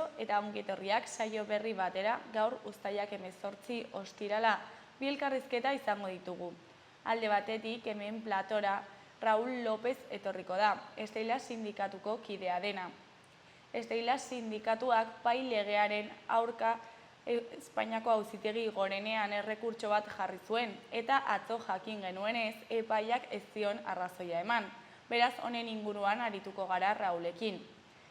Kaixo eta ongitorriak saio berri batera gaur uztailak 18 ostirala bi elkarrizketa izango ditugu. Alde batetik hemen platora Raúl López etorriko da, Esteila sindikatuko kidea dena. Esteila sindikatuak bai legearen aurka Espainiako Auzitegi Gorenean errekurtso bat jarri zuen eta atzo jakin genuenez epaiak ez zion arrazoia eman. Beraz, honen inguruan arituko gara Raulekin.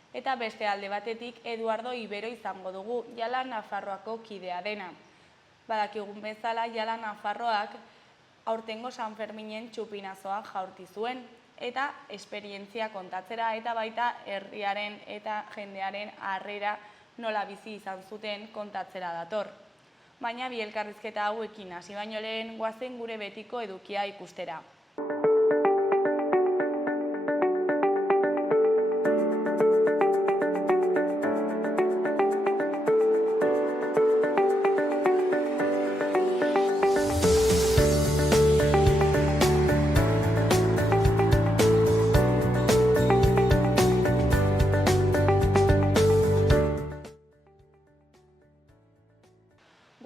Eta beste alde batetik Eduardo Ibero izango dugu, Jala Nafarroako kidea dena. Badakigun bezala, Jala Nafarroak aurtengo San Ferminen txupinazoa jaurti zuen eta esperientzia kontatzera eta baita herriaren eta jendearen harrera nola bizi izan zuten kontatzera dator. Baina bi elkarrizketa hauekin hasi baino lehen goazen gure betiko edukia ikustera.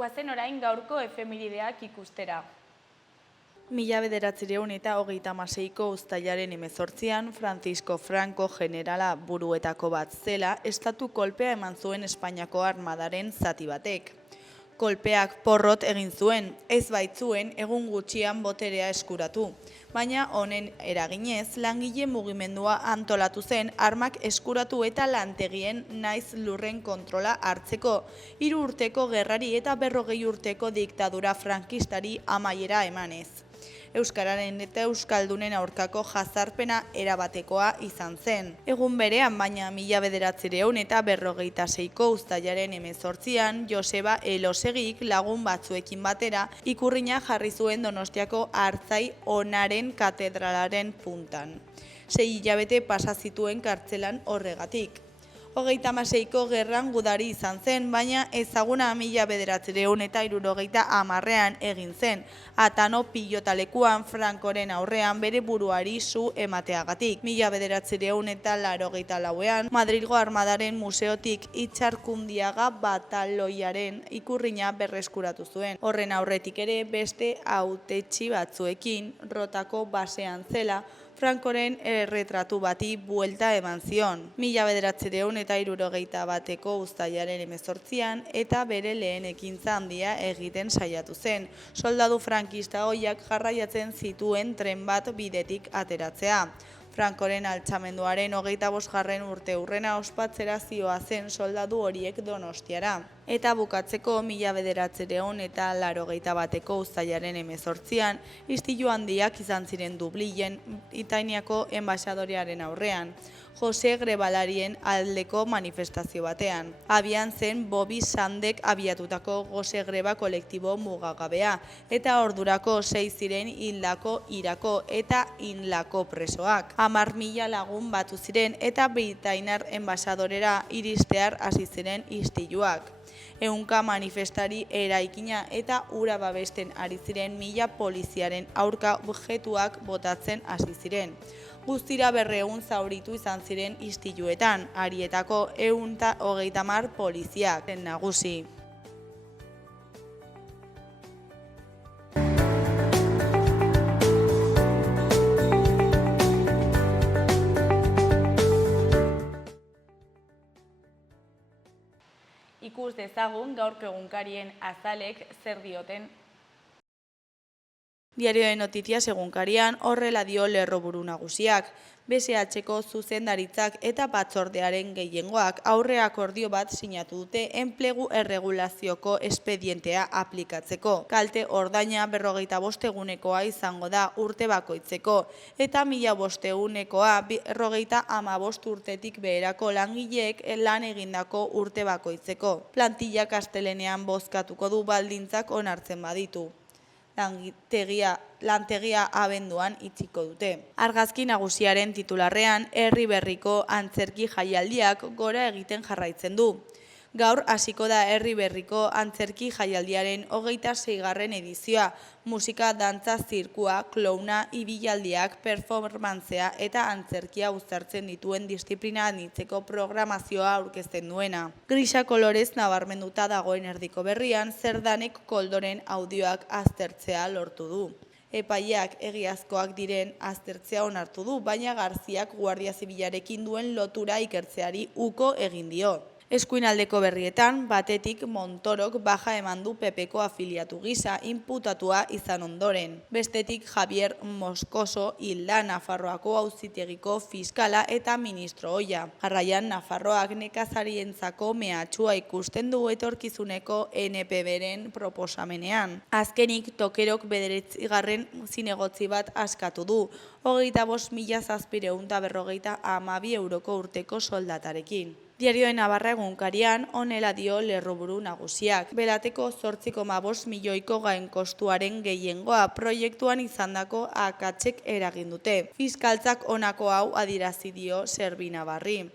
Goazen orain gaurko efemerideak ikustera. 1936ko uztailaren 18an Francisco Franco generala buruetako bat zela estatu kolpea eman zuen Espainiako armadaren zati batek. Kolpeak porrot egin zuen, ez baitzuen egun gutxian boterea eskuratu, baina honen eraginez langile mugimendua antolatu zen armak eskuratu eta lantegien naiz lurren kontrola hartzeko, 3 urteko gerrari eta 40 urteko diktadura frankistari amaiera emanez. Euskararen eta euskaldunen aurkako jazarpena erabatekoa izan zen. Egun berean, baina 1946ko uztailaren 18an Joseba Elosegik lagun batzuekin batera ikurrina jarri zuen Donostiako Artzai Onaren katedralaren puntan. 6 hilabete pasa zituen kartzelan horregatik. 36ko gerran gudari izan zen, baina ezaguna 1970ean egin zen, Atano pilotalekuan Francoren aurrean bere buruari su emateagatik. 1984ean Madrilgo Armadaren Museotik Itxarkundiaga bataloiaren ikurrina berreskuratu zuen. Horren aurretik ere beste hautetsi batzuekin Rotako basean zela, Francoren erretratu bati buelta eman zion. 1971ko uztailaren 18an eta bere lehen ekintza handia egiten saiatu zen. Soldadu frankista ohiak jarraiatzen zituen tren bat bidetik ateratzea. Francoren altxamenduaren 25. urteurrena ospatzera zihoazen soldadu horiek Donostiara. Eta bukatzeko 1981ko uztailaren 18an istilu handiak izan ziren Dublinen, Itainiako enbaxadorearen aurrean, Jose Grebalarien aldeko manifestazio batean. Abian zen Bobby Sandek abiatutako Jose Greba kolektibo mugagabea, eta ordurako 6 ziren hildako Irako eta hildako presoak. 10.000 lagun batu ziren eta Britainar enbaxadorera iristear hasi ziren istiluak. 100 manifestari eraikina eta ura babesten ari ziren 1000 poliziaren aurka objektuak botatzen hasi ziren. Guztira 200 zauritu izan ziren istiluetan, harietako 130 poliziak nagusi. Ikus dezagun gaurko egunkarien azalek zer dioten. Diario de Noticias egunkarian horrela dio lerroburu nagusiak. BSH-ko zuzendaritzak eta batzordearen gehiengoak aurre akordio bat sinatu dute enplegu erregulazioko espedientea aplikatzeko. Kalte ordaina 45 egunekoa izango da urte bakoitzeko eta 1500 egunekoa 55 urtetik beherako langileek lan egindako urte bakoitzeko. Plantillak astelehenean bozkatuko du baldintzak onartzen baditu. Lantegia abenduan itxiko dute. Argazki nagusiaren titularrean herri berriko antzerki jaialdiak gora egiten jarraitzen du. Gaur hasiko da Herri Berriko antzerki jaialdiaren 26. edizioa, musika, dantza, zirkua, klouna, ibilaldiak, performantzea eta antzerkia uztartzen dituen disiplina anitzeko programazioa aurkezten duena. Grisa kolorez nabarmenduta dagoen Erdiko Berrian, Zerdanek Koldoren audioak aztertzea lortu du. Epaileak egiazkoak diren aztertzea onartu du, baina Garziak Guardia Zibilarekin duen lotura ikertzeari uko egin dio. Eskuinaldeko berrietan, batetik Montorok baja eman du PPko afiliatu gisa inputatua izan ondoren. Bestetik Javier Moscoso hilda Nafarroako auzitegiko fiskala eta ministro ohia. Jarraian Nafarroak nekazarientzako mehatxua ikusten du etorkizuneko NPBren proposamenean. Azkenik Tokerok 9. zinegotzi bat askatu du, 25.752 euroko urteko soldatarekin. Diario de Navarra egunkarian honela dio lerroburu nagusiak. Belateko 8,5 milioiko gainkostuaren gehiengoa proiektuan izandako akatsek eragin dute. Fiskaltzak honako hau adierazi dio Serbinabarri.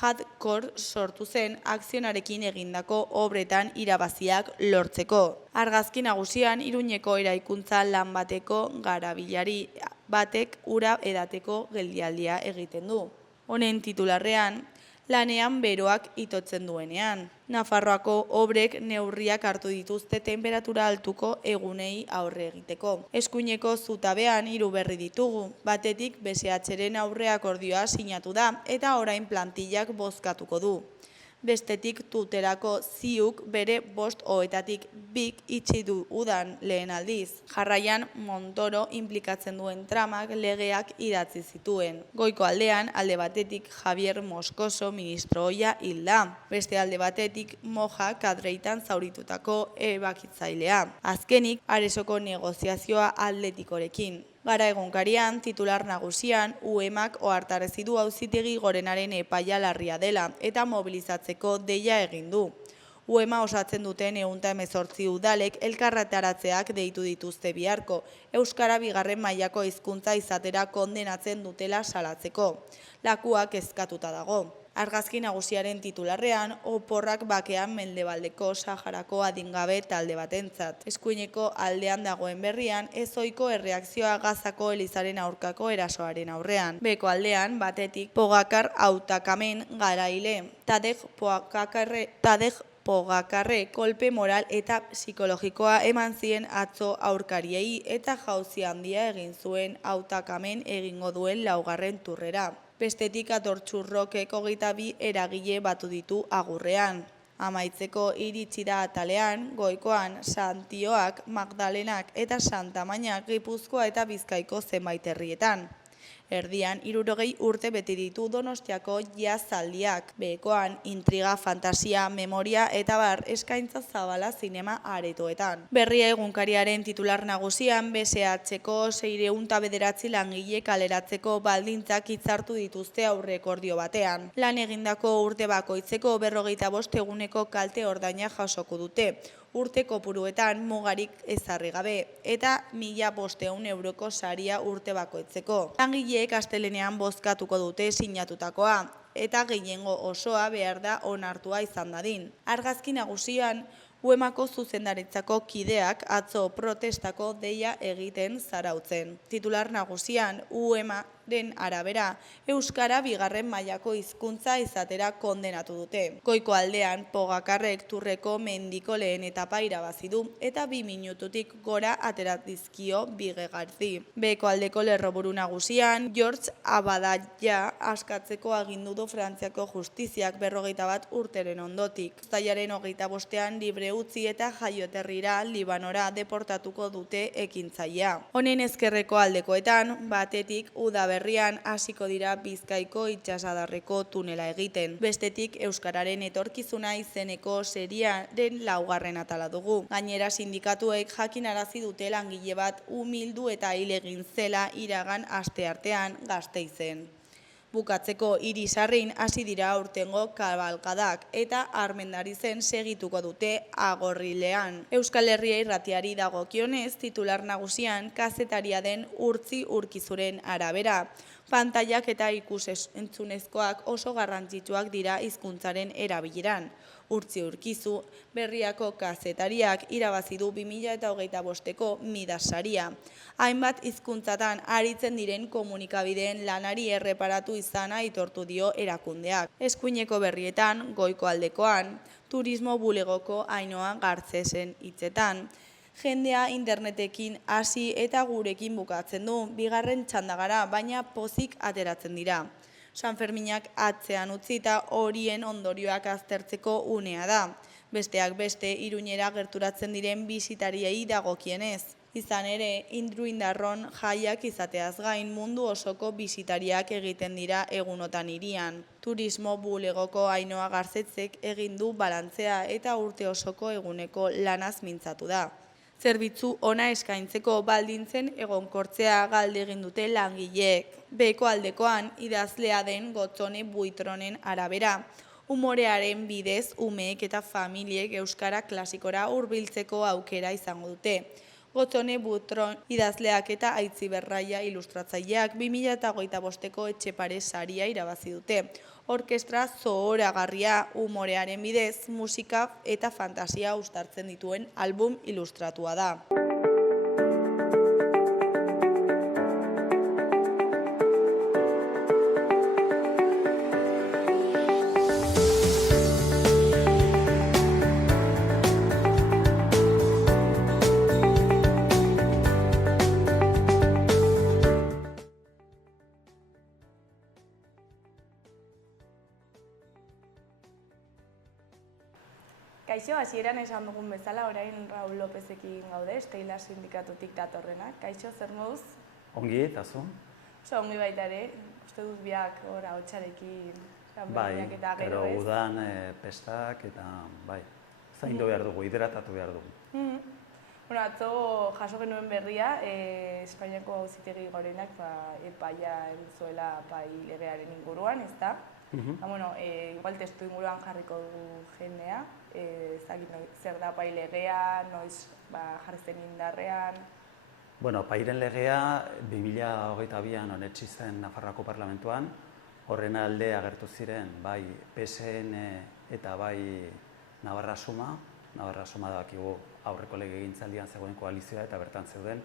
Hardcore sortu zen akzionarekin egindako obretan irabaziak lortzeko. Argazki nagusian Iruñeko eraikuntza lan bateko garabilari batek ura edateko geldialdia egiten du. Honen titularrean, lanean beroak itotzen duenean. Nafarroako obrek neurriak hartu dituzte tenperatura altuko egunei aurre egiteko. Eskuineko zutabean 3 berri ditugu. Batetik BSH-ren aurre akordioa sinatu da eta orain plantillak bozkatuko du. Bestetik Tuterako ziuk bere 5 ohetatik 2 itxi du udan lehen aldiz. Jarraian Montoro inplikatzen duen tramak legeak idatzi zituen. Goiko aldean, alde batetik Javier Moscoso ministro ohia hilda. Beste alde batetik Moja kadreitan zauritutako ebakitzailea. Azkenik, Aresoko negoziazioa Atletikorekin. Gara egunkarian, titular nagusian, UEMak ohartarazi du auzitegi gorenaren epaia larria dela eta mobilizatzeko deia egin du. UEMa osatzen duten 118 udalek elkarretaratzeak deitu dituzte biharko, euskara 2. mailako hizkuntza izatera kondenatzen dutela salatzeko. Lakuak kezkatuta dago. Argazki nagusiaren titularrean, oporrak bakean Mendebaldeko Saharako adingabe talde batentzat. Eskuineko aldean dagoen berrian, ezoiko erreakzioa Gazako Elizaren aurkako erasoaren aurrean. Beko aldean, batetik Pogakar Hautakamen garaile, Tadej Pogakarre kolpe moral eta psikologikoa eman zien atzo aurkariei eta jauzi handia egin zuen Hautakamen egingo duen 2. turrera. Bestetik Atortxurrokek 22 eragile batu ditu agurrean. Amaitzeko iritsi da atalean, goikoan Santioak, Magdalenak eta Santamañak Gipuzkoa eta Bizkaiko zenbait herrietan. Erdian, 60 urte beti ditu Donostiako jazaldiak. Behekoan, intriga, fantasia, memoria eta bar eskaintza zabala zinema aretoetan. Berria egunkariaren titular nagusian, BSH-ko 609 langile kaleratzeko baldintzak hitzartu dituzte aurrekordio batean. Lan egindako urte bakoitzeko 45 eguneko kalte ordaina jasoko dute. Urte kopuruetan mugarik ezarri gabe eta 1.500 euroko saria urte bakoitzeko. Langileek astelehenean bozkatuko dute sinatutakoa eta gehiengo osoa behar da onartua izan dadin. Argazki nagusian, UEMako zuzendaritzako kideak atzo protestako deia egiten zarautzen. Titular nagusian, UEMaren arabera, euskara 2. mailako hizkuntza izatera kondenatu dute. Goiko aldean, Pogakarrek Turreko mendiko lehen etapa irabazi du eta 2 minututik gora ateratizkio Bigegarzi. Beko aldeko lerroburu nagusian, George Abadalla askatzeko agindu du Frantziako justiziak 41 urteren ondotik. Uztailaren 25ean libre utzi eta jaioterrira Libanora deportatuko dute ekintzailea. Honen ezkerreko aldekoetan, batetik udaberrian hasiko dira Bizkaiko itsasadarreko tunela egiten. Bestetik euskararen etorkizuna izeneko seriaren 2. atala dugu. Gainera sindikatuek jakinarazi dute langile bat umildu eta hil egin zela iragan asteartean Gasteizen. Bukatzeko Irisarrin hasi dira aurtengo kabalkadak eta Armendarizen segituko dute Agorrilean. Euskal Herria irratiari dagokionez, titular nagusian kazetaria den Urtzi Urkizuren arabera. Pantailak eta ikus-entzunezkoak oso garrantzitsuak dira hizkuntzaren erabileran. Urtzi Urkizu, Berriako kazetariak irabazi du 2025ko Midas saria. Hainbat hizkuntzatan aritzen diren komunikabideen lanari erreparatu izana aitortu dio erakundeak. Eskuineko berrietan, goiko aldekoan, turismo bulegoko Ainhoa Gartzesen hitzetan. Jendea internetekin hasi eta gurekin bukatzen du, bigarren txanda gara, baina pozik ateratzen dira. Sanferminak atzean utzita horien ondorioak aztertzeko unea da. Besteak beste, Iruñera gerturatzen diren bisitariei dagokienez. Izan ere, Indruindarron jaiak izateaz gain mundu osoko bisitariak egiten dira egunotan hirian. Turismo bulegoko Ainhoa Garzetzek egin du balantzea eta urte osoko eguneko lanaz mintzatu da. Zerbitzu ona eskaintzeko baldintzen egonkortzea galde egin dute langileek. Beheko aldekoan idazlea den Gotzone Buitronen arabera. Umorearen bidez umeek eta familiek euskara klasikora hurbiltzeko aukera izango dute. Gotzone Buitron idazleak eta Aitziberraia ilustratzaileak 2025ko Etxepare saria irabazi dute. Orkestra zohoragarria umorearen bidez musika eta fantasia uztartzen dituen album ilustratua da. Kaixo, hasieran esan dugun bezala, orain Raul Lopezekin gaude, Steyla sindikatutik datorrenak. Kaixo, zer moduz? Ongi, eta zu? Oso ongi baita ere, uste dut biak hotxarekin Bai, gero udan pestak eta bai, zaindu behar dugu, hidratatu behar dugu. Bueno, atzo jaso genuen berria, Espainiako Auzitegi Gorenak epaia zuela pai legearen inguruan, ezta? Bueno, igual testu inguruan jarriko dugu jendea, ezagik zer da pai legea, noiz jartzen indarrean. Bueno, pairen legea 2022an onetsi zen Nafarroako Parlamentuan, horren alde agertu ziren bai PSN eta bai Navarra Suma dakigu aurreko legegintzaldian zegoen koalizioa eta bertan zeuden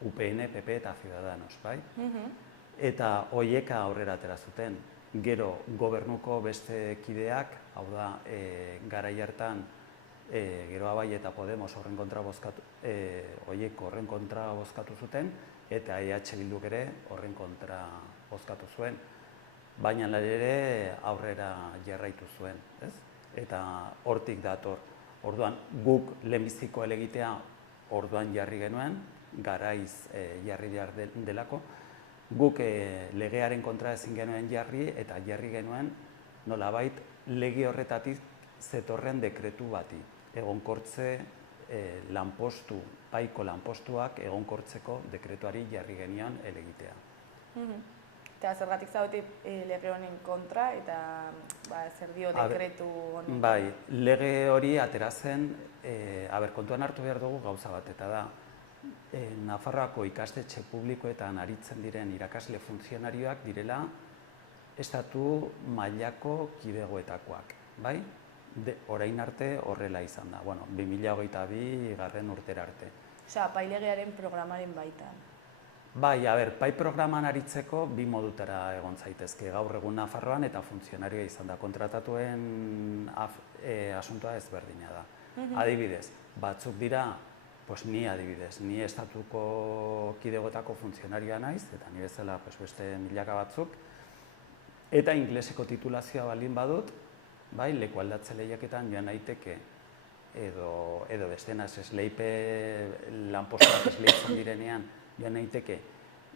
UPN, PP eta Ciudadanos, bai? Eta hoiek aurrera atera zuten. Gero gobernuko beste kideak, hau da, garai hartan Geroa Bai eta Podemos horren kontra bozkatu zuten, eta EH Bilduk ere horren kontra bozkatu zuen. Baina ere aurrera jarraitu zuen, ez? Eta hortik dator. Orduan, guk lehenbiziko elegitea orduan jarri genuen, garaiz jarri behar delako. Guk legearen kontra ezin genuen jarri eta jarri genuen nolabait lege horretatik zetorren dekretu bati. Egonkortze lanpostu, paiko lanpostuak egonkortzeko dekretuari jarri genion elegitea. Eta zergatik zaudete lege honen kontra eta zer dio dekretu honen? Bai, lege hori atera zen, kontuan hartu behar dugu gauza bat, eta da, Nafarroako ikastetxe publikoetan aritzen diren irakasle funtzionarioak direla estatu mailako kidegoetakoak, bai? Orain arte horrela izan da, 2022 garren urtera arte. Osea, pai legearen programaren baitan. Bai, pai programan aritzeko bi modutara egon zaitezke, gaur egun Nafarroan eta funtzionarioa izan da. Kontratatuen asuntoa ezberdina da. Adibidez, batzuk dira, ni adibidez, ni estatuko kidegoetako funtzionarioa naiz, eta ni bezala beste milaka batzuk, eta ingleseko titulazioa baldin badut, bai, leku aldatze lehiaketan joan naiteke, edo bestena esleipe lanpostuak esleitzen direnean, joan naiteke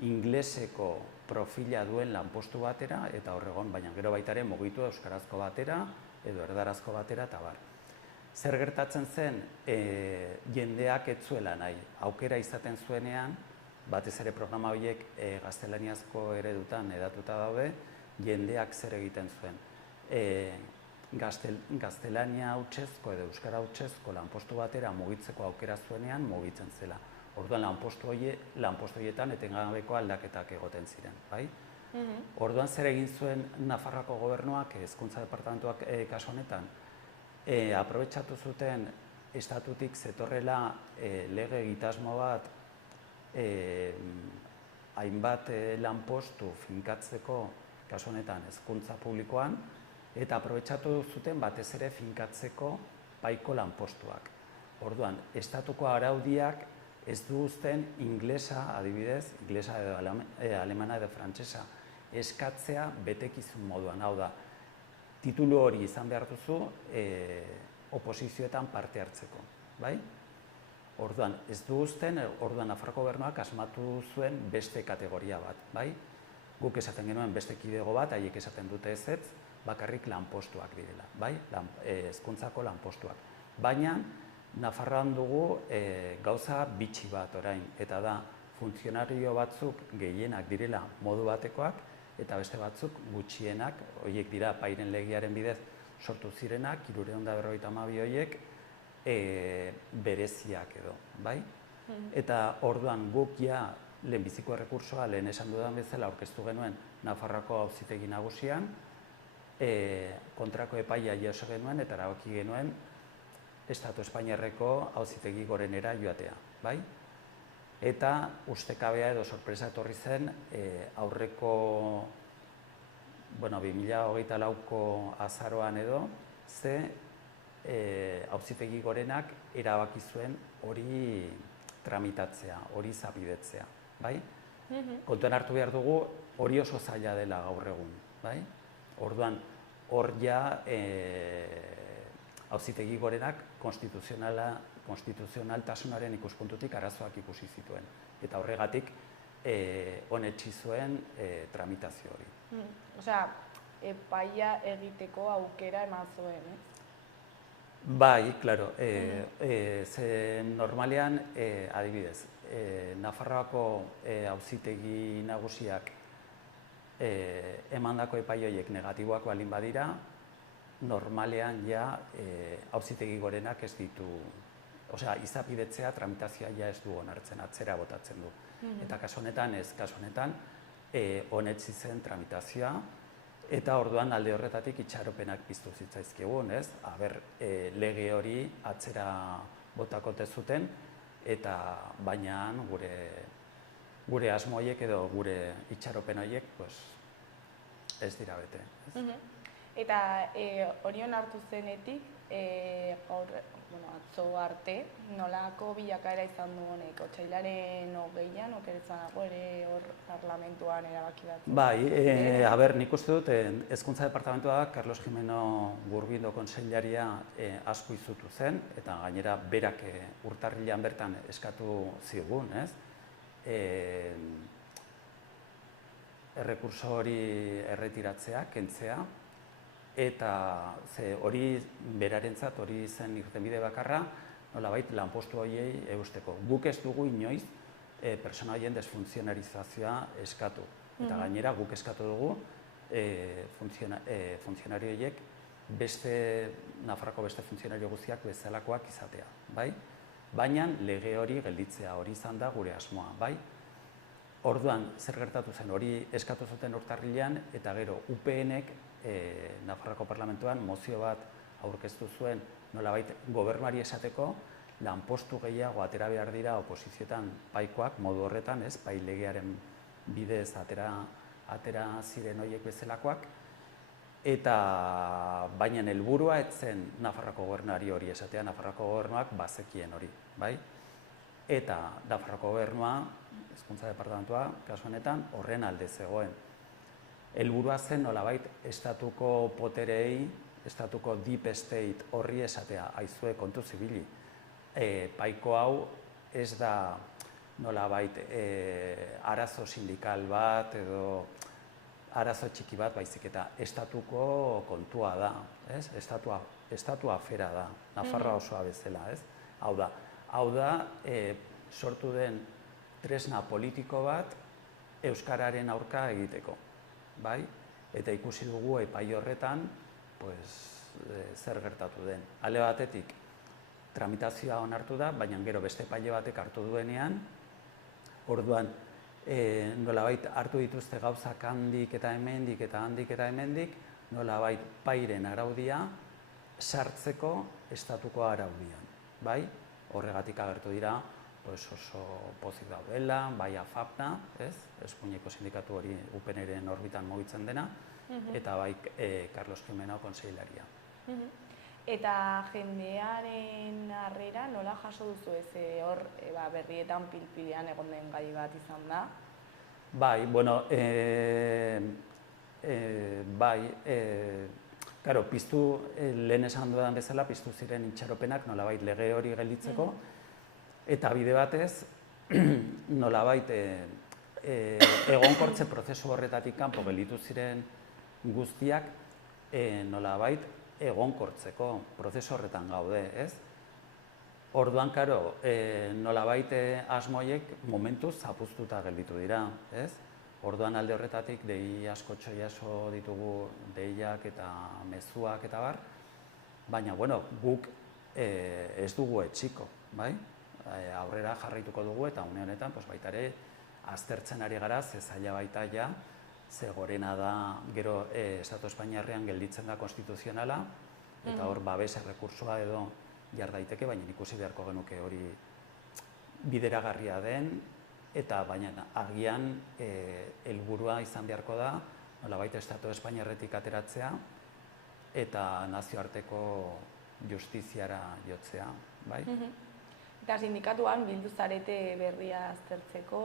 ingleseko profila duen lanpostu batera, eta horregon, baina gero baitare mugitu euskarazko batera, edo erdarazko batera, eta bar. Zer gertatzen zen, jendeak ez zuela nahi, aukera izaten zuenean, batez ere programa horiek gaztelaniazko eredutan edatuta daude, jendeak zer egiten zuen. Gaztelania hautsezko edo euskara hautsezko lanpostu batera mugitzeko aukera zuenean mugitzen zela. Orduan lanpostu horietan etengabeko aldaketak egoten ziren, bai? Orduan zer egin zuen Nafarroako gobernuak, Hezkuntza Departamentuak kasu honetan, aprobetxatu zuten estatutik zetorrela lege egitasmo bat hainbat lanpostu finkatzeko, kasu honetan hezkuntza publikoan, eta aprobetxatu zuten batez ere finkatzeko paiko lanpostuak. Orduan, estatuko araudiak ez du uzten inglesa, adibidez, inglesa edo alemana edo frantsesa, eskatzea betekizun moduan. Hau da, titulu hori izan behar duzu oposizioetan parte hartzeko, bai? Orduan, ez du uzten, orduan Nafarroko Gobernuak asmatu zuen beste kategoria bat, bai? Guk esaten genuen beste kidego bat, haiek esaten dute ezetz, bakarrik lanpostuak direla, bai? Hezkuntzako lanpostuak. Baina, Nafarroan dugu gauza bitxi bat orain, eta da, funtzionario batzuk gehienak direla modu batekoak, eta beste batzuk gutxienak, horiek dira pairen legiaren bidez sortu zirenak, 352 horiek bereziak edo, bai? Eta orduan guk ja lehenbiziko errekursoa, lehen esan dudan bezala aurkeztu genuen Nafarroako Auzitegi Nagusian, kontrako epaia jaso genuen eta erabaki genuen Estatu Espainiarreko Auzitegi Gorenera joatea, bai? Eta ustekabea edo sorpresa etorri zen aurreko 2024ko azaroan edo, ze Auzitegi Gorenak erabaki zuen hori tramitatzea, hori zabidetzea, bai? Kontuan hartu behar dugu hori oso zaila dela gaur egun, bai? Orduan, hor ja Auzitegi Gorenak konstituzionaltasunaren ikuspuntutik arazoak ikusi zituen. Eta horregatik onetsi zuen tramitazio hori. Osea, epaia egiteko aukera eman zuen, ez? Bai, klaro. Ze normalean, adibidez, Nafarroako Auzitegi Nagusiak emandako epai horiek negatiboak baldin badira, normalean ja Auzitegi Gorenak ez ditu, osea, izapidetzea, tramitazioa ja ez du onartzen, atzera botatzen du. Eta kasu honetan ez, kasu honetan onetsi zen tramitazioa, eta orduan alde horretatik itxaropenak piztu zitzaizkigun, ez? Lege hori atzera botakote zuten, eta baina gure asmo horiek edo gure itxaropen horiek ez dira bete. Eta hori hartu zenetik, atzo arte, nolako bilakaera izan du honek, otsailaren 20an, okerezanago ere hor parlamentuan erabaki bat? Bai, nik uste dut, Hezkuntza Departamentua Carlos Jimeno Gurbindo kontseilaria asko izutu zen, eta gainera berak urtarrilean bertan eskatu zigun, ez? Errekurso hori erretiratzea, kentzea, eta hori berarentzat hori zen irtenbide bakarra, nolabait lanpostu horiei eusteko. Guk ez dugu inoiz pertsona horien desfuntzionarizazioa eskatu. Eta gainera guk eskatu dugu funtzionario horiek Nafarroako beste funtzionario guztiak bezalakoak izatea, bai? Baina lege hori gelditzea, hori izan da gure asmoa, bai? Orduan, zer gertatu zen, hori eskatu zuten urtarrilean, eta gero UPNek Nafarroako Parlamentuan mozio bat aurkeztu zuen nolabait gobernuari esateko lanpostu gehiago atera behar dira oposizioetan paikoak modu horretan, ez, pai legearen bidez atera ziren horiek bezalakoak, eta baina helburua ez zen Nafarroako gobernuari hori esatea, Nafarroako gobernuak bazekien hori, bai? Eta Nafarroako gobernua, Hezkuntza Departamentua, kasu honetan, horren alde zegoen. Helburua zen nolabait estatuko poterei, estatuko deep state horri esatea, aizue kontu zibili. Paiko hau ez da nolabait arazo sindikal bat edo arazo txiki bat baizik eta estatuko kontua da, ez? Estatua afera da, Nafarroa osoa bezala, ez? Hau da, sortu den tresna politiko bat euskararen aurka egiteko. Bai? Eta ikusi dugu epai horretan zer gertatu den. Alde batetik, tramitazioa onartu da, baina gero beste epaile batek hartu duenean, orduan nolabait hartu dituzte gauzak handik eta hemendik eta handik eta hemendik, nolabait pairen araudia sartzeko estatuko araudian, bai? Horregatik agertu dira oso pozik daudela, bai AFAPNA, eskuineko sindikatu hori UPNren orbitan mugitzen dena, eta bai Carlos Jimeno kontseilaria. Eta jendearen harrera nola jaso duzu ez hor berrietan pil-pilean egon den gai bat izan da? Bai, bueno, Karo, piztu, lehen esan dudan bezala, piztu ziren itxaropenak nolabait lege hori gelditzeko, eta bide batez, nolabait egonkortze prozesu horretatik kanpo gelditu ziren guztiak, nolabait egonkortzeko prozesu horretan gaude, ez? Orduan, karo, nolabait asmoiek momentuz zapuztuta gelditu dira, ez? Orduan alde horretatik dei askotxo jaso ditugu deiak eta mezuak eta bar, baina, bueno, guk ez dugu etxiko, bai? Aurrera jarraituko dugu eta une honetan, baita ere, aztertzen ari gara, ze zaila baita ja, ze gorena da, gero Estatu Espainiarrean gelditzen da konstituzionala, eta hor babes errekursoa edo jar daiteke, baina ikusi beharko genuke hori bideragarria den, eta baina agian helburua izan beharko da, nolabait Estatu Espainiarretik ateratzea eta nazioarteko justiziara jotzea, bai? Eta sindikatuan bildu zarete berria aztertzeko?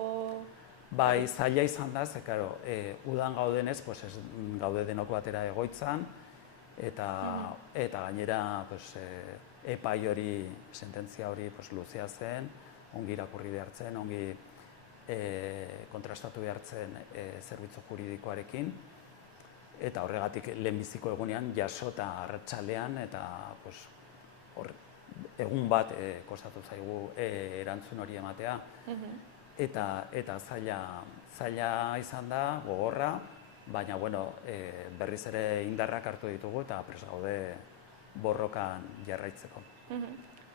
Bai, zaila izan da, ze, karo, udan gaudenez, ez gaude denoko batera egoitzan, eta gainera epai hori, sententzia hori luzea zen, ongi irakurri behartzen, ongi kontrastatu behartzen zerbitzu juridikoarekin, eta horregatik lehenbiziko egunean jaso eta arratsalean, eta egun bat kostatu zaigu erantzun hori ematea, eta zaila izan da, gogorra, baina berriz ere indarrak hartu ditugu eta prest gaude borrokan jarraitzeko.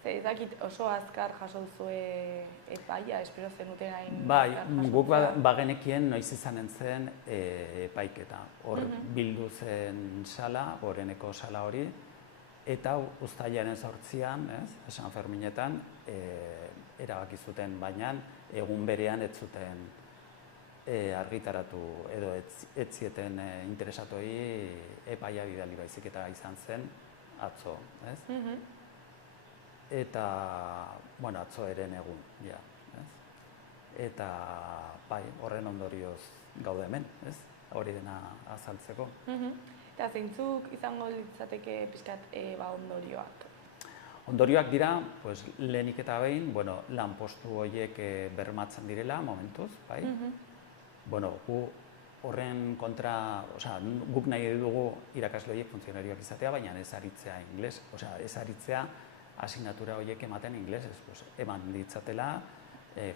Ez dakit oso azkar jaso duzue epaia, espero zenuten hain... Bai, guk bagenekien noiz izanen zen epaiketa. Hor bildu zen sala, Goreneko sala hori, eta uztailaren 8an, San Ferminetan, erabaki zuten, baina egun berean ez zuten argitaratu edo ez zieten interesatoi epaia bidali baizik eta izan zen atzo, ez? Eta, atzo eren egun, ja, ez? Eta, bai, horren ondorioz gaude hemen, ez? Hori dena azaltzeko. Eta zeintzuk izango litzateke pixkat ondorioak? Ondorioak dira, lehenik eta behin, lanpostu horiek bermatzen direla, momentuz, bai? Gu horren kontra, guk nahi dugu irakasle horiek funtzionarioak izatea, baina ez aritzea ingles, ez aritzea asignatura horiek ematen inglesez, eman ditzatela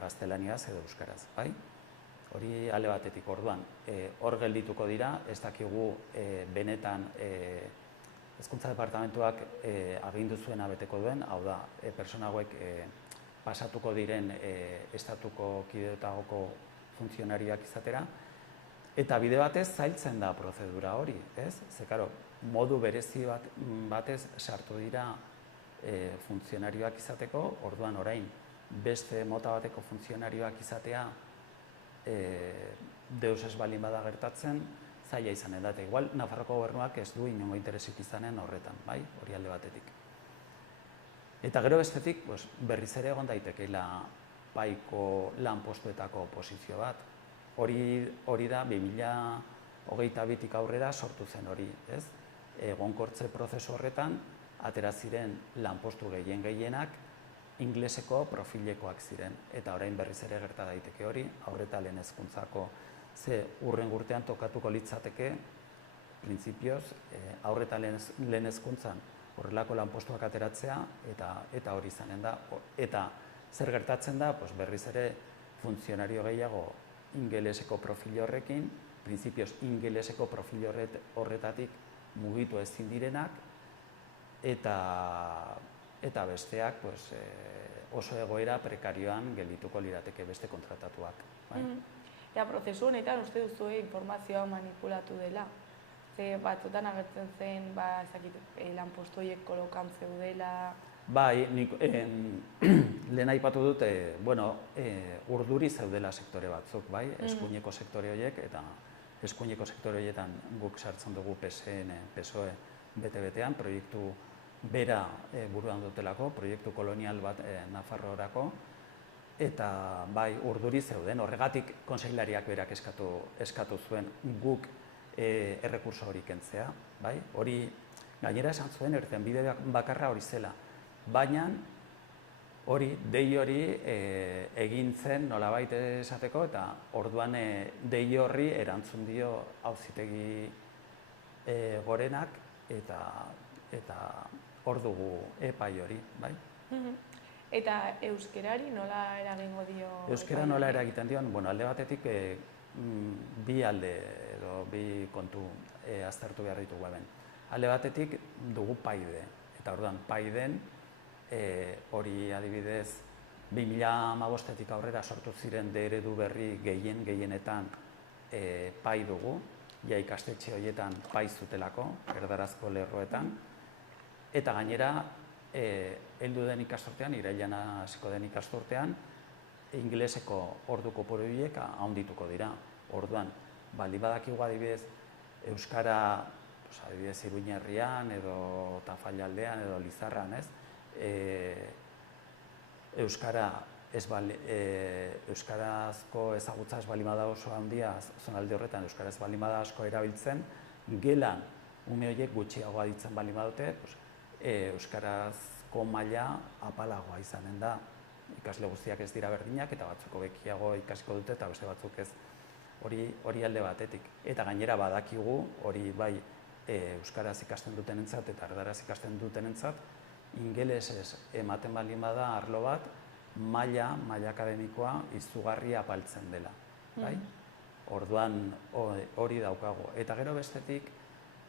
gaztelaniaz edo euskaraz, bai? Hori alde batetik, orduan, hor geldituko dira, ez dakigu benetan Hezkuntza Departamentuak agindu zuena beteko duen, hau da, pertsona hauek pasatuko diren estatuko kideotagoko funtzionarioak izatera, eta bide batez zailtzen da prozedura hori, ez? Ze, karo, modu berezi batez sartu dira funtzionarioak izateko, orduan orain beste mota bateko funtzionarioak izatea deus ez balin bada gertatzen, zaila izanen da, eta igual Nafarroko gobernuak ez du inongo interesik izanen horretan, bai, hori alde batetik. Eta gero bestetik, berriz ere egon daitekeela paiko lanpostuetako posizio bat. Hori da 2022tik aurrera sortu zen hori, ez? Egonkortze prozesu horretan, atera ziren lanpostu gehienak ingleseko profilekoak ziren. Eta orain berriz ere gerta daiteke hori, aurreta lehen hezkuntzako, ze hurrengo urtean tokatuko litzateke, printzipioz, aurreta lehen hezkuntzan horrelako lanpostuak ateratzea, eta hori izanen da. Eta zer gertatzen da, berriz ere funtzionario gehiago ingeleseko profil horrekin, printzipioz ingeleseko profil horretatik mugitu ezin direnak, eta besteak oso egoera prekarioan geldituko lirateke beste kontratatuak. Eta prozesu honetan uste duzue informazioa manipulatu dela? Ze batzutan agertzen zen, lanpostu horiek kolokan zeudela. Bai, nik lehen aipatu dut, urduri zeudela sektore batzuk, bai, eskuineko sektore horiek, eta eskuineko sektore horietan guk sartzen dugu PSN, PSOE, bete-betean, proiektu bera buruan dutelako, proiektu kolonial bat Nafarroarako, eta bai, urduri zeuden, horregatik kontseilariak berak eskatu zuen guk errekurso hori kentzea, bai, hori gainera esan zuen irtenbide bakarra hori zela, baina hori, dei hori egin zen nolabait esateko, eta orduan dei horri erantzun dio Auzitegi Gorenak, eta hor dugu epai hori, bai? Eta euskerari nola eragingo dio? Euskera nola eragiten dion? Bueno, alde batetik bi alde edo bi kontu aztertu behar ditugu hemen. Alde batetik dugu paide, eta orduan paiden hori adibidez 2015-etik aurrera sortu ziren eredu berri gehienetan pai dugu, ja ikastetxe horietan pai zutelako, erdarazko lerroetan, eta gainera heldu den ikasturtean, irailean hasiko den ikasturtean, ingeleseko ordu kopuru horiek handituko dira. Orduan, baldin badakigu adibidez euskara, adibidez Iruñerrian edo Tafallaldean edo Lizarran, ez? Euskarazko ezagutza ez baldin bada oso handia zonalde horretan, euskara ez baldin bada asko erabiltzen, gelan ume horiek gutxiago aditzen baldin badute, euskarazko maila apalagoa izanen da. Ikasle guztiak ez dira berdinak, eta batzuk hobekiago ikasiko dute, eta beste batzuk ez. Hori alde batetik. Eta gainera badakigu, hori bai euskaraz ikasten dutenentzat eta erdaraz ikasten dutenentzat, ingelesez ematen baldin bada arlo bat, maila akademikoa izugarri apaltzen dela. Orduan hori daukagu. Eta gero bestetik,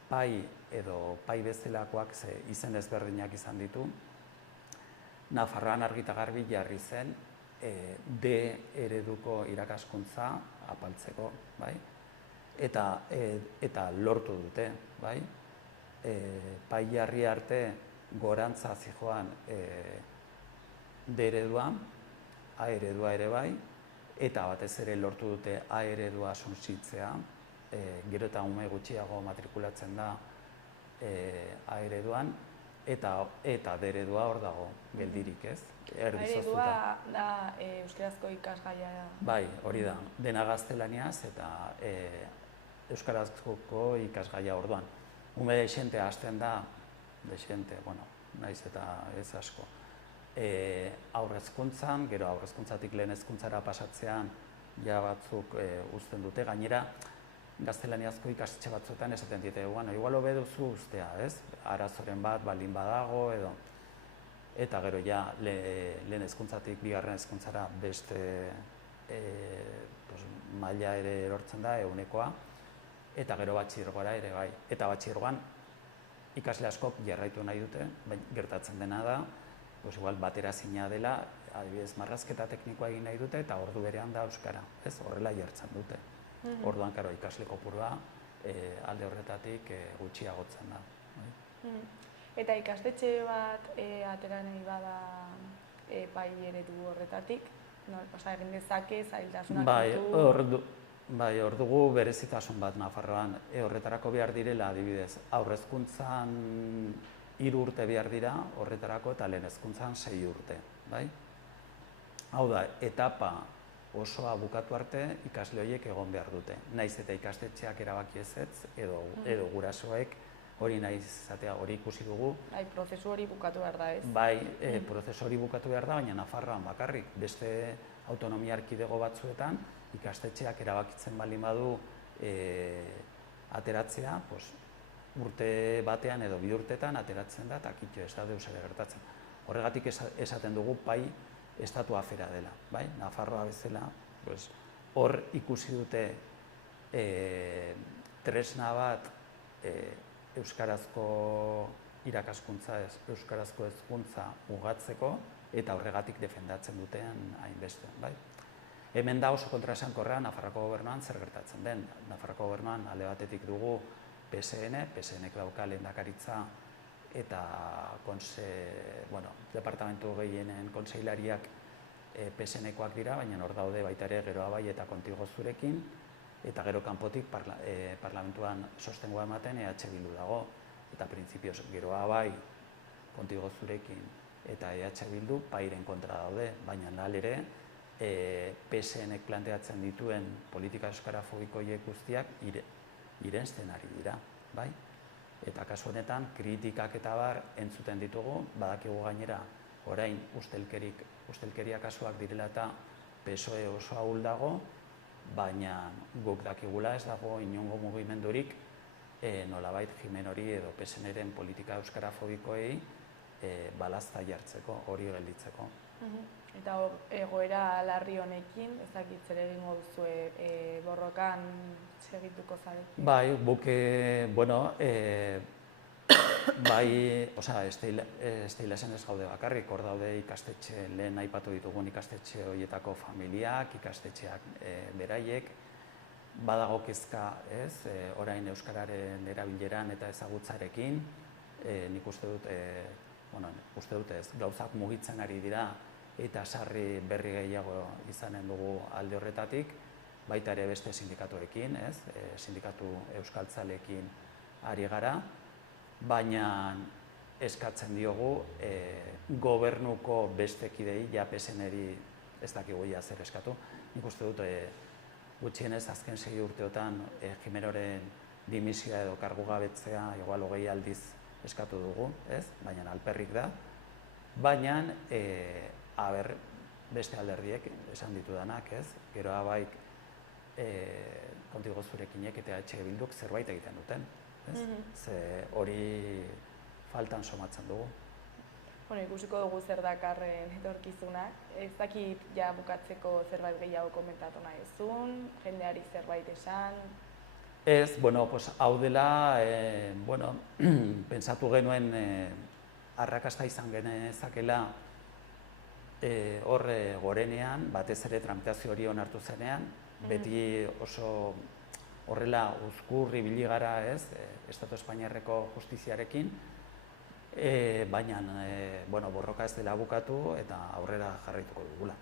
pai edo pai bezalakoak izen ezberdinak izan ditu, Nafarroan argi eta garbi jarri zen D ereduko irakaskuntza apaltzeko, bai? Eta lortu dute, bai? Pai jarri arte gorantza zijoan D eredua, A eredua ere bai, eta batez ere lortu dute A eredua suntsitzea, gero eta ume gutxiago matrikulatzen da A ereduan, eta D eredua hor dago, geldirik, ez? Eredua da euskarazko ikasgaia da. Bai, hori da, dena gaztelaniaz eta euskarazko ikasgaia orduan. Ume dexente hasten da, naiz eta ez asko, aurrezkuntzan, gero aurrezkuntzatik lehen hezkuntzara pasatzean ja batzuk uzten dute, gainera gaztelaniazko ikastetxe batzuetan esaten diete, igual hobe duzu ustea, ez? Arazoren bat baldin badago edo. Eta gero ja lehen hezkuntzatik bigarren hezkuntzara beste maila ere erortzen da, ehunekoa, eta gero batxilergora ere bai. Eta batxilergoan ikasle askok jarraitu nahi dute, gertatzen dena da, igual bateraezina dela, adibidez marrazketa teknikoa egin nahi dute, eta ordu berean da euskara, ez? Horrela jartzen dute. Orduan, ikasle kopurua alde horretatik gutxiagotzen da. Eta ikastetxe bat atera nahi bada pai eredu horretatik, egin dezake, zailtasunak ditu? Bai, hor dugu berezitasun bat Nafarroan. Horretarako behar direla, adibidez, aurrezkuntzan 3 urte behar dira horretarako, eta lehen hezkuntzan 6 urte. Hau da, etapa osoa bukatu arte ikasle horiek egon behar dute. Naiz eta ikastetxeak erabaki ezetz, edo gurasoek hori nahi izatea, hori ikusi dugu. Bai, prozesu hori bukatu behar da, ez? Bai, prozesu hori bukatu behar da, baina Nafarroan bakarrik. Beste autonomia erkidego batzuetan, ikastetxeak erabakitzen baldin badu ateratzea, urte batean edo 2 urtetan ateratzen da, eta kitxo ez da deus ere gertatzen. Horregatik esaten dugu pai estatu afera dela, bai? Nafarroa bezala, hor ikusi dute tresna bat euskarazko irakaskuntza, euskarazko hezkuntza mugatzeko, eta horregatik defendatzen duten hainbeste, bai? Hemen da oso kontraesankorra Nafarroako gobernuan zer gertatzen den. Nafarroako gobernuan alde batetik dugu PSNek dauka lehendakaritza eta departamentu gehienen kontseilariak PSNekoak dira, baina hor daude baita ere Geroa Bai eta Kontigo Zurekin, eta gero kanpotik parlamentuan sostengoa ematen EH Bildu dago, eta printzipioz Geroa Bai, Kontigo Zurekin eta EH Bildu pairen kontra daude, baina nahal ere PSNek planteatzen dituen politika euskarafobikoiek guztiak irensten ari dira, bai? Eta kasu honetan, kritikak eta bar entzuten ditugu, badakigu gainera, orain ustelkeria kasuak direla eta PSOE oso ahul dago, baina guk dakigula ez dago inongo mugimendurik nolabait Jimenori edo PSNren politika euskarafobikoei balazta jartzeko, hori gelditzeko. Eta egoera larri honekin, ez dakit zer egingo duzue borrokan segituko zarekin? Bai, buke, Steilasen ez gaude bakarrik, hor daude ikastetxe, lehen aipatu ditugun ikastetxe horietako familiak, ikastetxeak beraiek, badago kezka, ez, orain euskararen erabileran eta ezagutzarekin, nik uste dut ez, gauzak mugitzen ari dira, eta sarri berri gehiago izanen dugu alde horretatik, baita ere beste sindikatuekin, sindikatu euskaltzaleekin ari gara, baina eskatzen diogu gobernuko beste kidei, ja PSNeri ez dakigu ja zer eskatu. Nik uste dut gutxienez azken 6 urteotan Jimeroren dimisioa edo kargugabetzea igual 20 aldiz eskatu dugu, baina alperrik da. Baina beste alderdiek esan ditudanak, Geroa Bai Kontigo Zurekinek eta EH Bilduk zerbait egiten duten. Ze hori faltan somatzen dugu. Ikusiko dugu zer dakarren etorkizunak. Ez dakit ja bukatzeko zerbait gehiago komentatu nahi duzun, jendeari zerbait esan? Ez, hau dela, pentsatu genuen arrakasta izan genezakela hor gorenean, batez ere tramitazio hori onartu zenean, beti oso horrela uzkur ibili gara, Estatu Espainiarreko justiziarekin, baina borroka ez dela bukatu eta aurrera jarraituko dugula.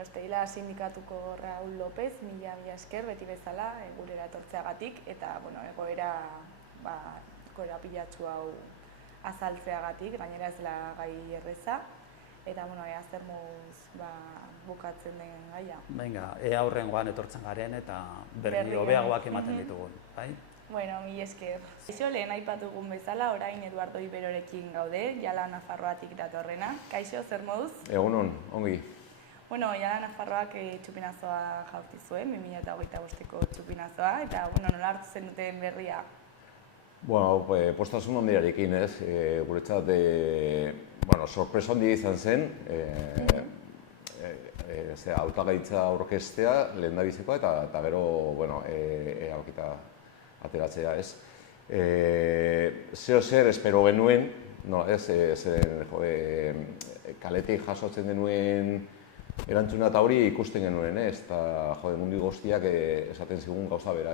Esteila sindikatuko Raúl López, mila esker beti bezala gurera etortzeagatik eta egoera pilatsu hau azaltzeagatik, gainera ez dela gai erreza. Eta, ea zer moduz bukatzen den gaia. Venga, ea aurrengoan etortzen garen eta berri hobeagoak ematen ditugun, bai? Mila esker. Kaixo, lehen aipatugun bezala, orain Eduardo Iberorekin gaude, Jala Nafarroatik datorrena. Kaixo, zer moduz? Egunon, ongi. Jala Nafarroak txupinazoa jaurti zuen, 2025ko txupinazoa, eta nola hartu zen duten berria? Postasun handiarekin, guretzat sorpresa handia izan zen, hautagaitza aurkeztea lehendabizikoa eta gero erabakita ateratzea, ez. Zeo zer espero genuen, kaletik jasotzen genuen erantzuna eta hori ikusten genuen, eta mundu guztiak esaten zigun gauza bera,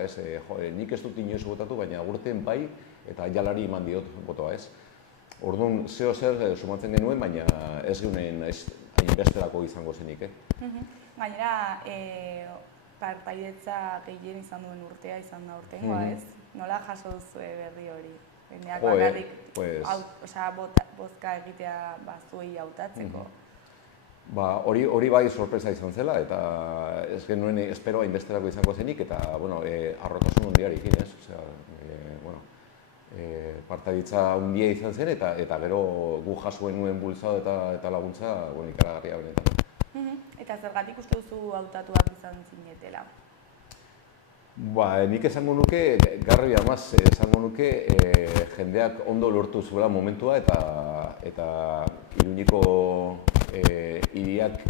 nik ez dut inoiz botatu, baina aurten bai eta Jalari eman diot botoa, ez. Orduan, zeo zer sumatzen genuen, baina ez genuen hainbesterako izango zenik. Gainera, partaidetza gehien izan duen urtea izan da urtengoa, ez? Nola jaso duzu berri hori? Jendeak bakarrik bozka egitea zuei hautatzeko? Hori bai sorpresa izan zela, eta ez genuen espero hainbesterako izango zenik, eta harrotasun handiarekin, ez? Partaidetza handia izan zen, eta gero gu jaso genuen bultzada eta laguntza ikaragarria benetan. Eta zergatik uste duzu hautatuak izan zinetela? Nik esango nuke, garbi amaz, esango nuke jendeak ondo lortu zuela momentua eta Iruñeko hiriak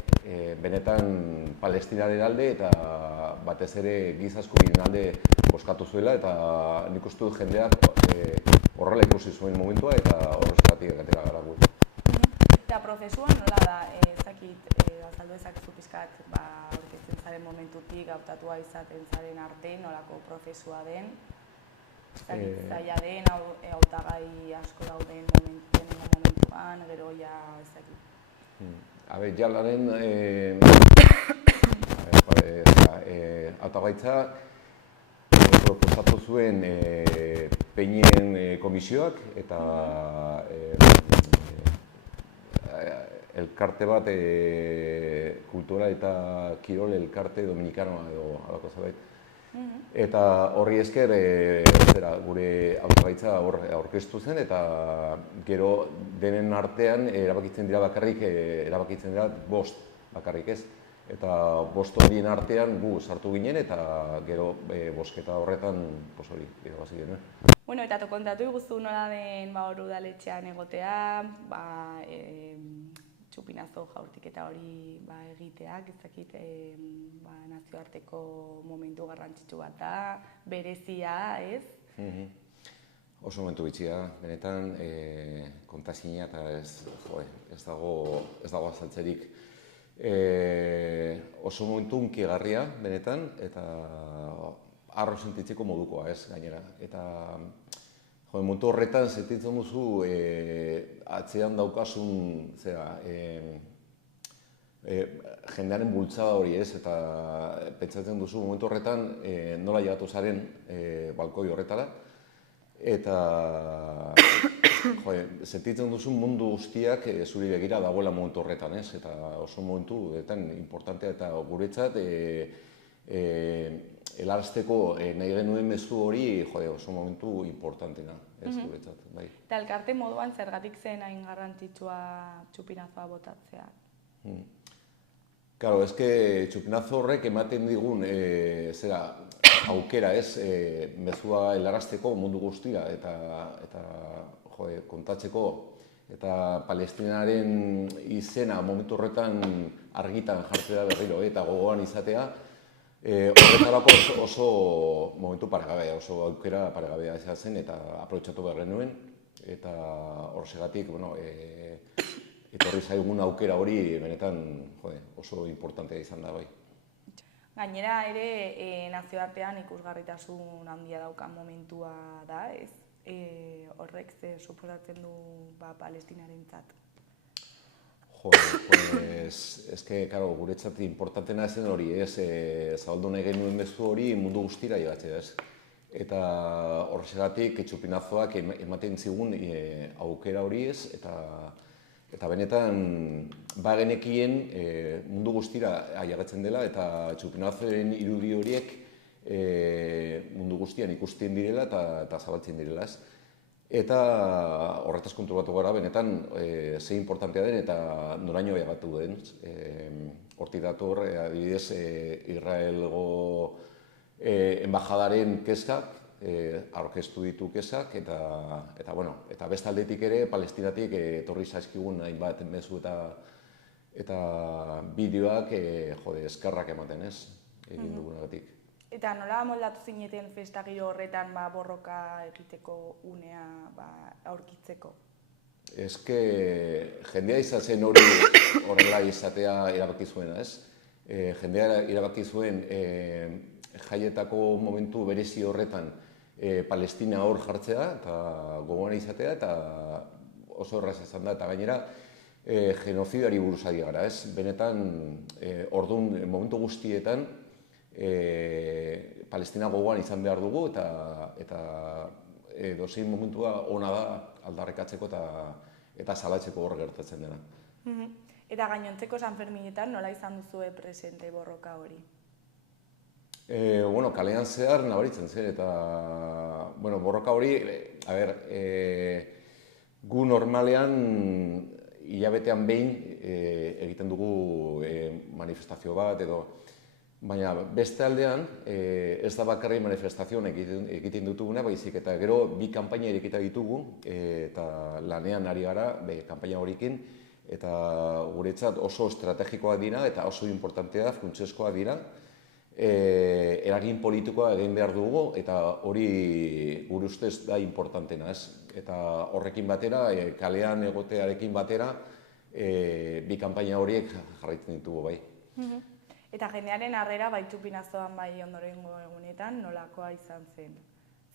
benetan Palestinaren alde eta batez ere giza eskubideen alde bozkatu zuela eta nik uste dut jendeak horrela ikusi zuen momentua eta horrezagatik atera gara gu. Eta prozesuan nola da, ezakit azaldu ezakezu pixkat aurkezten zaren momentutik hautatua izaten zaren arte, nolako prozesua den? zaila den, hautagai asko dauden momentuan, gero ja ezakit. Jalaren hautagaitza proposatu zuen Peñen komisioak eta elkarte bat kultura eta kirol elkarte dominikanoa edo alako zerbait. Eta horri esker gure hautagaitza aurkeztu zen eta gero denen artean erabakitzen dira bakarrik, erabakitzen dira 5 bakarrik ez. Eta 5 horien artean gu sartu ginen eta gero bozketa horretan hori irabazi genuen. Bueno, eta kontatu iguzu nola den hor udaletxean egotea, txupinazo jaurtiketa hori egiteak, ez dakit nazioarteko momentu garrantzitsu bat da, berezia, ez? Oso momentu bitxia, benetan kontazina eta ez dago azaltzerik. Oso momentu hunkigarria, benetan, eta harro sentitzeko modukoa, ez, gainera. Eta momentu horretan sentitzen duzu atzean daukasun jendearen bultzada hori, ez, eta pentsatzen duzu momentu horretan nola llegatu zaren balkoi horretara, eta sentitzen duzu mundu guztiak zuri begira dagoela momentu horretan, ez, eta oso momentu importantea eta guretzat helarazteko nahi genuen mezu hori oso momentu importantena, ez guretzat, bai. Eta elkarte moduan zergatik zen hain garrantzitsua txupinazoa botatzea? Claro, txupinazo horrek ematen digun aukera, ez, mezua helarazteko mundu guztira eta kontatzeko eta Palestinaren izena momentu horretan argitan jartzea berriro eta gogoan izatea, horretarako oso momentu paregabea, oso aukera paregabea izan zen eta aprobetxatu behar genuen eta horregatik, etorri zaigun aukera hori benetan oso importantea izan da bai. Gainera ere nazioartean ikusgarritasun handia daukan momentua da, ez? Horrek ze suposatzen du Palestinarentzat? Guretzat importantena zen hori, zabaldu nahi genuen mezu hori mundu guztira llegatzea, ez? Eta horregatik txupinazoak ematen zigun aukera hori, ez? Eta benetan bagenekien mundu guztira ailegatzen dela eta txupinazoen irudi horiek mundu guztian ikusten direla eta zabaltzen direla, ez? Eta horretaz konturatu gara benetan ze importantea den eta noraino ailegatu den. Hortik dator, adibidez, Israelgo enbajadaren kezkak, aurkeztu ditu kezak, eta beste aldetik ere, Palestinatik etorri zaizkigun hainbat mezu eta bideoak eskerrak ematen, ez, egin dugunagatik. Eta nola moldatu zineten festagiro horretan borroka egiteko unea aurkitzeko? Jendea izatzen hori horrela izatea erabaki zuena, ez? Jendea erabaki zuen jaietako momentu berezi horretan Palestina hor jartzea eta gogoan izatea eta oso erraz izan da eta gainera genozidioari buruz ari gara, ez? Benetan, orduan momentu guztietan Palestina gogoan izan behar dugu eta dozein momentua ona da aldarrikatzeko eta salatzeko hor gertatzen dena. Eta gainontzeko Sanferminetan nola izan duzue presente borroka hori? Kalean zehar nabaritzen zen eta borroka hori, gu normalean hilabetean behin egiten dugu manifestazio bat edo baina beste aldean ez da bakarrik manifestazioan egiten dutuguna, baizik eta gero bi kanpaina irekita ditugu eta lanean ari gara kanpaina horiekin eta guretzat oso estrategikoak dira eta oso importantea, funtsezkoak dira. Eragin politikoa egin behar dugu eta hori gure ustez da importantena, ez? Eta horrekin batera, kalean egotearekin batera, bi kanpaina horiek jarraitzen ditugu bai. Eta jendearen harrera bai txupinazoan bai ondorengo egunetan nolakoa izan zen?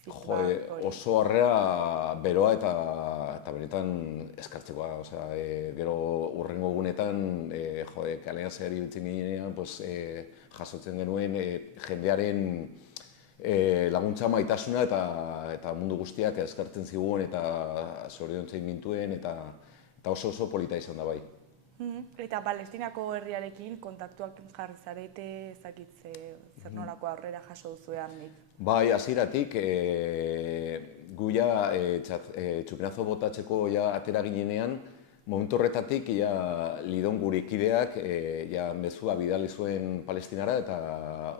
Oso harrea beroa eta benetan eskartzekoa. Osea, gero hurrengo egunetan kalean zehar ibiltzen ginean, jasotzen genuen jendearen laguntza maitasuna eta mundu guztiak eskartzen zigun eta zoriontzen gintuen eta oso polita izan da bai. Eta Palestinako herriarekin kontaktuak jarri zarete, ezakit zer nolako aurrera jaso duzu handik? Bai, hasieratik gu ja txupinazo botatzeko atera ginenean, momentu horretatik Lidon gure kideak mezua bidali zuen Palestinara eta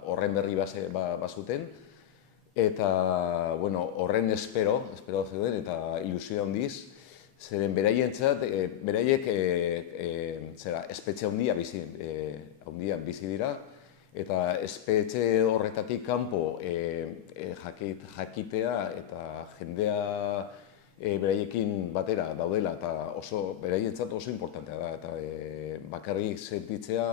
horren berri bazuten. Eta horren espero zeuden eta ilusio handiz, zeren beraientzat, beraiek espetxe handia bizi dira, eta espetxe horretatik kanpo jakitea eta jendea beraiekin batera daudela, eta beraientzat oso importantea da, eta bakarrik sentitzea,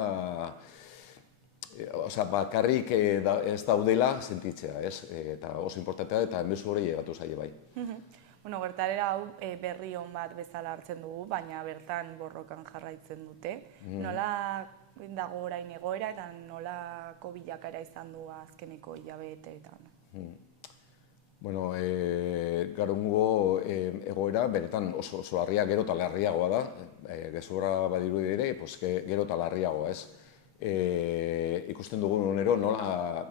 bakarrik ez daudela sentitzea, eta oso importantea da, eta enbezu hori llegatu zaie bai. Gertarera hau berri on bat bezala hartzen dugu, baina bertan borrokan jarraitzen dute. Nola dago orain egoera eta nolako bilakaera izan du azkeneko hilabeteetan? Garungo egoera benetan oso larria, gero eta larriagoa da. Gezurra badirudi ere, gero eta larriagoa, ez? Ikusten dugun onero nola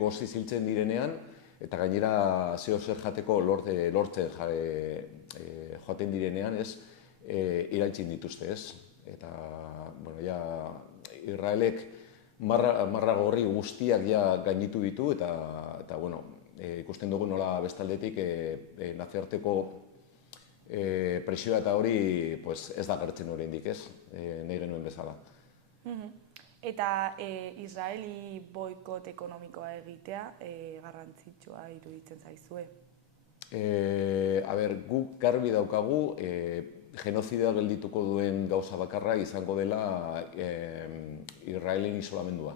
goziz hiltzen direnean, eta gainera zeo zer jateko lortzen joaten direnean, irailtzen dituzte, ez? Eta, Israelek marra gorri guztiak gainditu ditu, eta ikusten dugu nola bestaldetik nazioarteko presioa eta hori ez da gertzen oraindik, ez? Nahi genuen bezala. Eta Israeli boikot ekonomikoa egitea garrantzitsua iruditzen zaizue? Guk garbi daukagu genozidioa geldituko duen gauza bakarra izango dela Israelen isolamendua.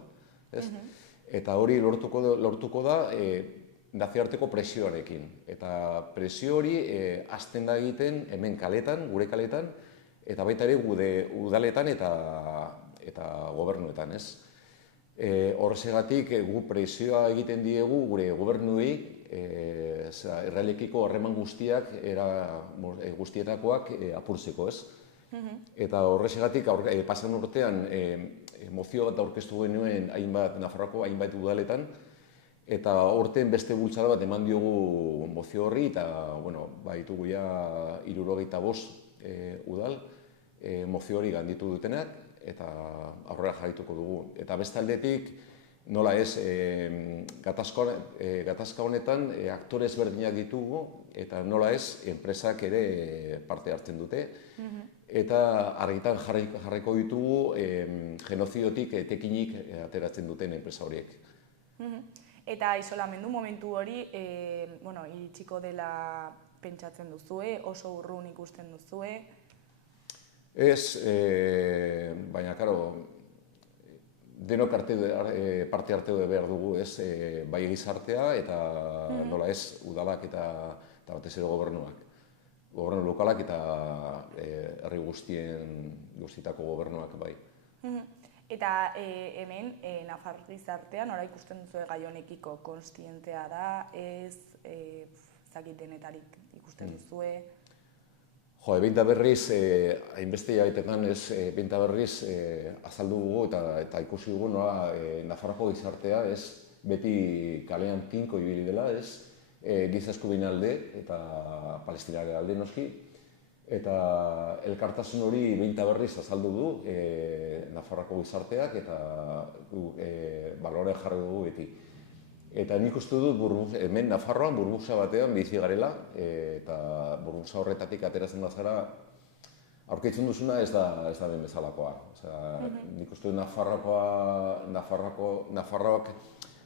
Eta hori lortuko da nazioarteko presioarekin. Eta presio hori hasten da egiten hemen kaletan, gure kaletan, eta baita ere udaletan eta gobernuetan, ez? Horregatik gu presioa egiten diegu gure gobernuei Israelekiko harreman guztiak guztietakoak apurtzeko, ez? Eta horregatik pasan urtean mozio bat aurkeztu genuen Nafarroako hainbat udaletan, eta horten beste bultzada bat eman diogu mozio horri, eta ditugu 75 udal mozio hori ganditu dutenak, eta aurrera jarraituko dugu. Eta beste aldetik, nola ez, gatazka honetan aktore ezberdinak ditugu, eta nola ez, enpresak ere parte hartzen dute, eta argitan jarriko ditugu genozidiotik etekinik ateratzen duten enpresa horiek. Eta isolamendu momentu hori iritsiko dela pentsatzen duzue, oso urrun ikusten duzue? Ez, baina, denok parte hartu behar dugu, ez, bai gizartea eta nola ez, udalak eta batez ere gobernuak. Gobernu lokalak eta herri guztietako gobernuak, bai. Eta hemen, Nafar gizartea, nola ikusten duzue gai honekiko konstientea da, ez, denetarik ikusten duzue? Behin berriz, hainbeste hilabetetan behin berriz azaldu dugu eta ikusi dugu nola Nafarroako gizartea beti kalean tinko ibili dela, giza eskubideen alde eta Palestinaren alde noski. Eta elkartasun hori behin berriz azaldu du Nafarroako gizarteak eta balorean jarri dugu beti. Eta nik uste dut hemen Nafarroan burbuja batean bizi garela, eta burbuja horretatik ateratzen da zara, aurkitzen duzuna ez da ben bezalakoa. Nik uste dut Nafarroak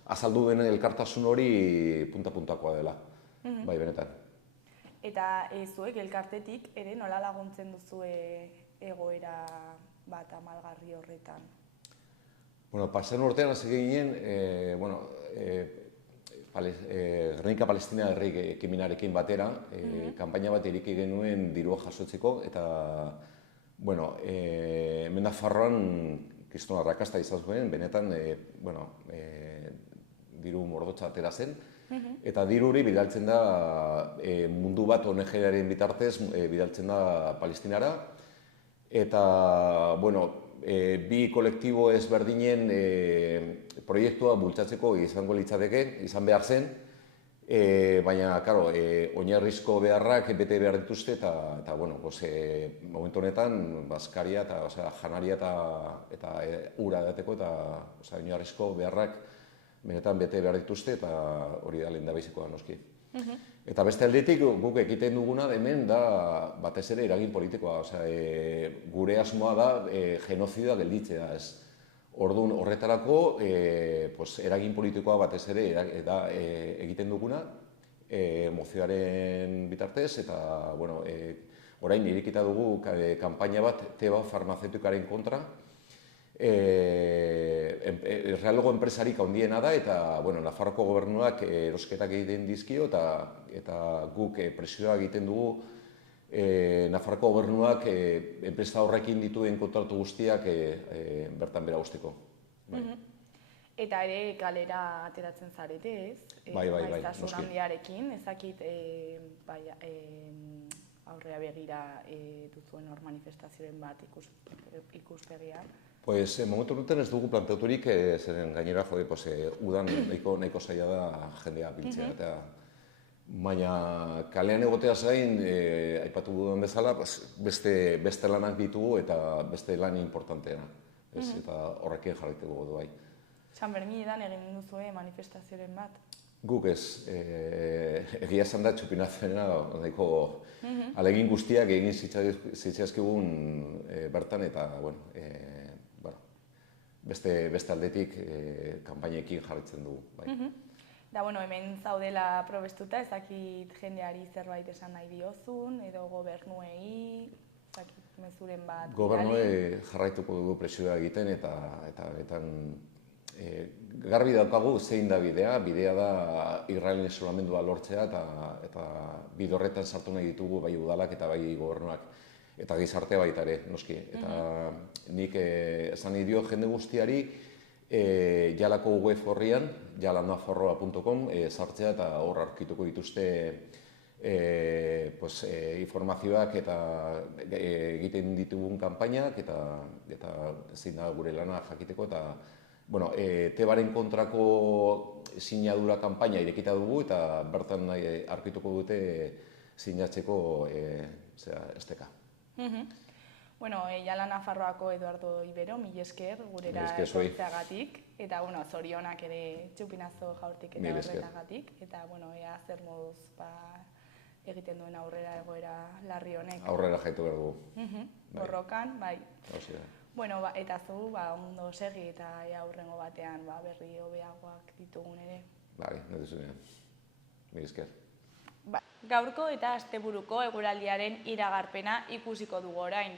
azaldu den elkartasun hori punta-puntakoa dela, bai benetan. Eta zuek elkartetik ere nola laguntzen duzue egoera bat amalgarri horretan? Pasan urtean hasi ginen, Gernika Palestina herri ekimenarekin batera, kanpaina bat ireki genuen dirua jasotzeko, eta, bueno, hemen Nafarroan kriston arrakasta izan zuen, benetan, diru mordotza atera zen, eta diru hori bidaltzen da mundu bat ONG-aren bitartez, bidaltzen da Palestinara, eta, bueno, bi kolektibo ezberdinen proiektua bultzatzeko izango litzateke, izan behar zen, baina, karo, oinarrizko beharrak bete behar dituzte, eta bueno, momentu honetan, bazkaria, janaria eta ura edateko, eta oinarrizko beharrak benetan bete behar dituzte, eta hori da lehendabizikoa noski. Eta beste aldetik, guk egiten duguna hemen da batez ere eragin politikoa, gure asmoa da genozida gelditzea, ez? Orduan horretarako eragin politikoa batez ere egiten duguna, mozioaren bitartez, eta orain irekita dugu kanpaina bat Teba farmazeutikaren kontra, errealgo enpresarik handiena da, eta Nafarroko gobernuak erosketak egiten dizkio, eta guk presioa egiten dugu Nafarroko gobernuak enpresa horrekin dituen kontratu guztiak bertan bera usteko. Eta ere kalera ateratzen zarete, ez? Bai, maiztasun handiarekin, ezakit aurrea begira duzuen hor manifestazioen bat ikuspegian. Pues, momentu honetan ez dugu planteaturik, zeren gainera, udan nahiko zaila da jendea biltzea. Baina kalean egotea zain, aipatu dudan bezala, beste lanak ditugu eta beste lan importanteena. Eta horrekin jarraituko du bai. San Berminetan egin duzue manifestazioaren bat? Guk ez, egia esan da txupinazena, nahiko alegin guztiak egin zitzaizkigun bertan, eta beste aldetik kanpainekin jarraitzen dugu. Da, hemen zaudela probestuta, ezakit jendeari zerbait esan nahi diozun, edo gobernuei, ezakit mezuren bat bidali. Gobernuei jarraituko dugu presioa egiten, eta garbi daukagu zein da bidea. Bidea da Israelen isolamendua lortzea, eta bide horretan sartu nahi ditugu bai udalak eta bai gobernuak. Eta gizartea baita ere, noski. Eta nik esan nahi dio jende guztiari, Jalako web horrian, jalanafarroa.com, sartzea eta hor aurkituko dituzte informazioak eta egiten ditugun kanpainak eta zein da gure lana jakiteko. Tebaren kontrako sinadura kanpaina irekita dugu eta bertan aurkituko dute sinatzeko esteka. Jala Nafarroako Eduardo Ibero, mil esker gurera etortzeagatik, eta zorionak ere txupinazo jaurtik eta horretagatik, eta ea zer moduz egiten duen aurrera egoera larri honek. Aurrera jaitu behar dugu. Borrokan, bai. Eta zu, ondo segi eta aurrengo batean berri hobeagoak ditugun ere. Bai, nahi duzunean. Mil esker. Gaurko eta asteburuko eguraldiaren iragarpena ikusiko dugu orain.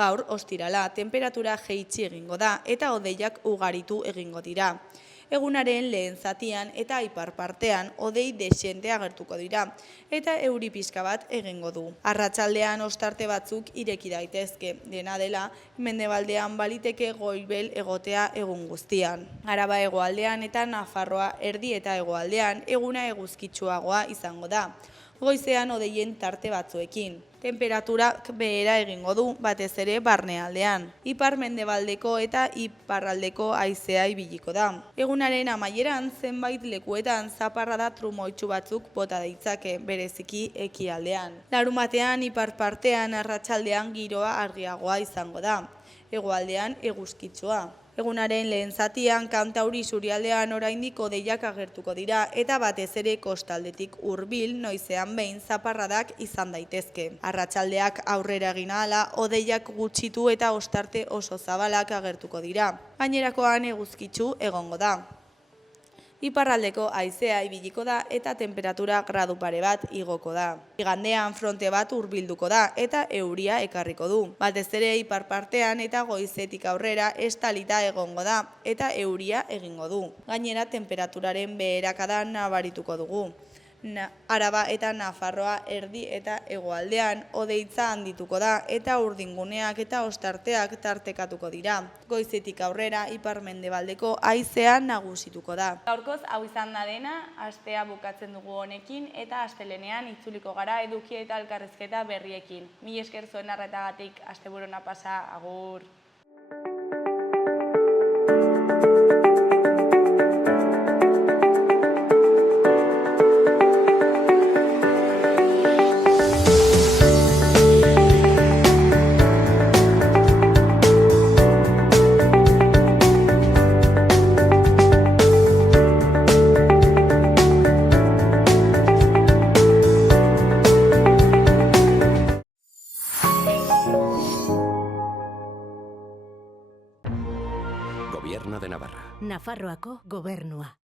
Gaur, ostirala, temperatura jaitsi egingo da eta hodeiak ugaritu egingo dira. Egunaren lehen zatian eta ipar partean hodei dexente agertuko dira eta euri pixka bat egingo du. Arratsaldean ostarte batzuk ireki daitezke, dena dela mendebaldean baliteke goibel egotea egun guztian. Araba hegoaldean eta Nafarroa erdi eta hegoaldean eguna eguzkitsuagoa izango da. Goizean hodeien tarte batzuekin. Temperaturak behera egingo du, batez ere barnealdean. Ipar mendebaldeko eta iparraldeko haizea ibiliko da. Egunaren amaieran zenbait lekuetan zaparrada trumoitsu batzuk bota ditzake, bereziki ekialdean. Larunbatean ipar partean arratsaldean giroa argiagoa izango da. Hegoaldean eguzkitsua. Egunaren lehen zatian kantauri isurialdean oraindik hodeiak agertuko dira eta batez ere kostaldetik hurbil noizean behin zaparradak izan daitezke. Arratsaldeak aurrera egin ahala hodeiak gutxitu eta ostarte oso zabalak agertuko dira. Gainerakoan eguzkitsu egongo da. Iparraldeko haizea ibiliko da eta temperatura gradu pare bat igoko da. Igandean fronte bat hurbilduko da eta euria ekarriko du. Batez ere ipar partean eta goizetik aurrera estalita egongo da eta euria egingo du. Gainera temperaturaren beherakada nabarituko dugu. Araba eta Nafarroa erdi eta hegoaldean hodeitza handituko da eta urdinguneak eta ostarteak tartekatuko dira. Goizetik aurrera ipar-mendebaldeko haizea nagusituko da. Gaurkoz hau izan da dena, astea bukatzen dugu honekin eta astelenean itzuliko gara eduki eta elkarrizketa berriekin. Mila esker zuen arretagatik, asteburuna pasa, agur! Gobierno de Navarra. Nafarroako gobernua.